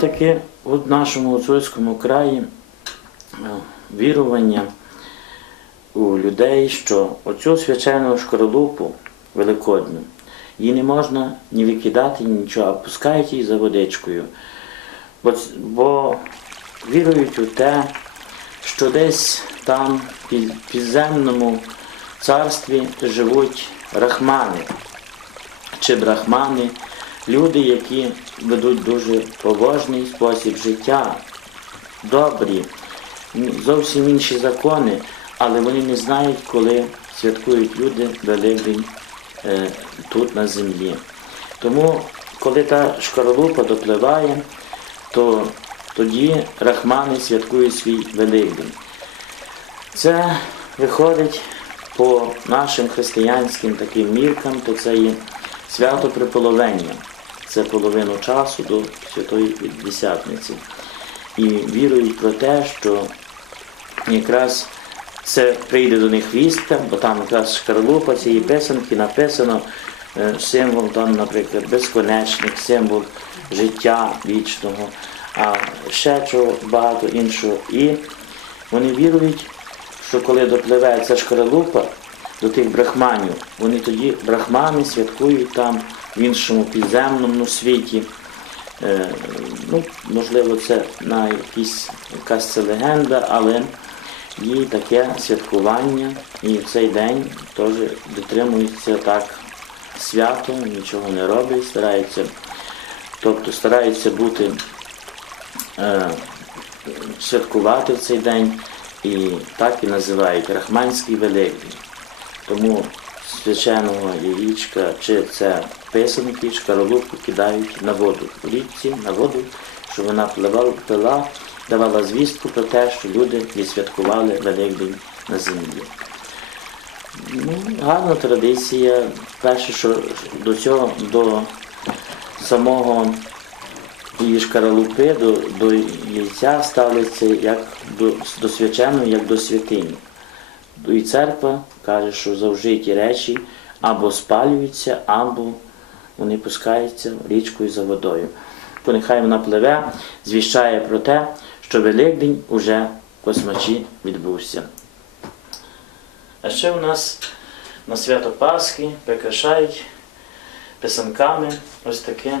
таке в нашому гуцульському краї е, вірування у людей, що оцю свячену шкаралупу великодню, її не можна ні викидати, ні нічого, а пускають її за водичкою. Бо, бо вірують у те, що десь там під- підземному царстві живуть рахмани чи брахмани, люди, які ведуть дуже побожний спосіб життя, добрі, зовсім інші закони, але вони не знають, коли святкують люди Великдень е, тут на землі. Тому, коли та шкаралупа допливає, то тоді рахмани святкують свій Великдень. Це виходить по нашим християнським таким міркам, то це є свято приполовення. Це половину часу до Святої Десятниці. І вірують про те, що якраз це прийде до них вістка, бо там якраз шкарлупа цієї писанки написано е, символ там, наприклад, безконечних, символ життя вічного, а ще чого багато іншого. І вони вірують, що коли допливе ця шкаралупа до тих брахманів, вони тоді брахмани святкують там в іншому підземному світі. Е, ну, можливо, це на якісь, якась це легенда, але є таке святкування, і в цей день теж дотримуються так свято, нічого не роблять, стараються, тобто стараються бути е, святкувати в цей день і так і називають Рахманський Великдень. Тому свяченого яєчка чи це писанки, шкаралупку кидають на воду в річці, на воду, щоб вона пливала, пила, давала звістку про те, що люди відсвяткували Великдень на землі. Ну, гарна традиція. Перше, що до цього, до самого її шкаралупи, до, до яйця ставляться як до, до свяченого, як до святині. І церква каже, що завжиті речі або спалюються, або вони пускаються річкою за водою. То нехай вона пливе, звіщає про те, що Великдень уже в космачі відбувся. А ще у нас на свято Пасхи прикрашають писанками ось таке,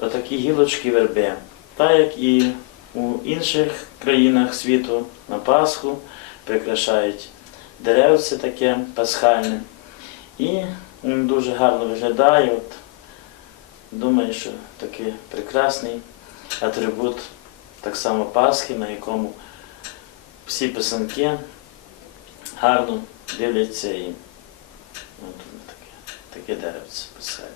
отакі гілочки верби. Так як і у інших країнах світу на Пасху прикрашають деревце таке пасхальне. І він дуже гарно виглядає. От, думаю, що такий прекрасний атрибут так само Пасхи, на якому всі писанки гарно дивляться і от, таке, таке деревце писає.